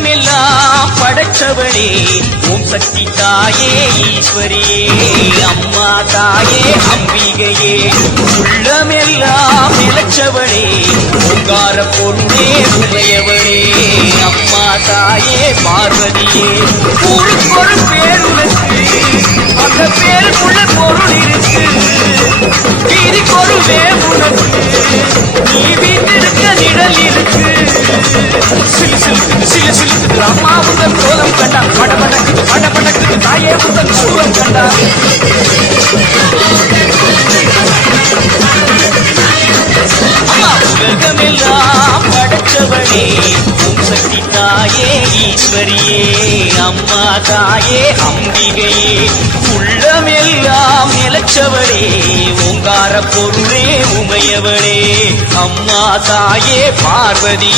உலகமெல்லாம் படைச்சவளே ஓம் சக்தி தாயே ஈஸ்வரியே அம்மா தாயே அம்பிகையே உள்ளமெல்லாம் நிலச்சவளே ஓங்கார பொருளே உமையவளே அம்மா தாயே பார்வதியே ஊருக்கொரு பேர் உனக்கு அந்த பேருக்குள்ள பொருள் இருக்கு வீதிக்கொரு வேர் உனக்கு நீ வீட்டிருக்க நிழல் இருக்கு சிலு சிலுக்குது அம்மா உங்கள் கோலம் கண்டா படபடக்குது தாயே உங்கள் சூரம் கண்டா அம்மா உலகமெல்லாம் படைச்சவளே ஓம் சக்தி தாயே ஈஸ்வரியே அம்மா தாயே அம்பிகையே உள்ளமெல்லாம் நிலச்சவளே ஓங்கார பொருளே உமையவளே அம்மா தாயே பார்வதி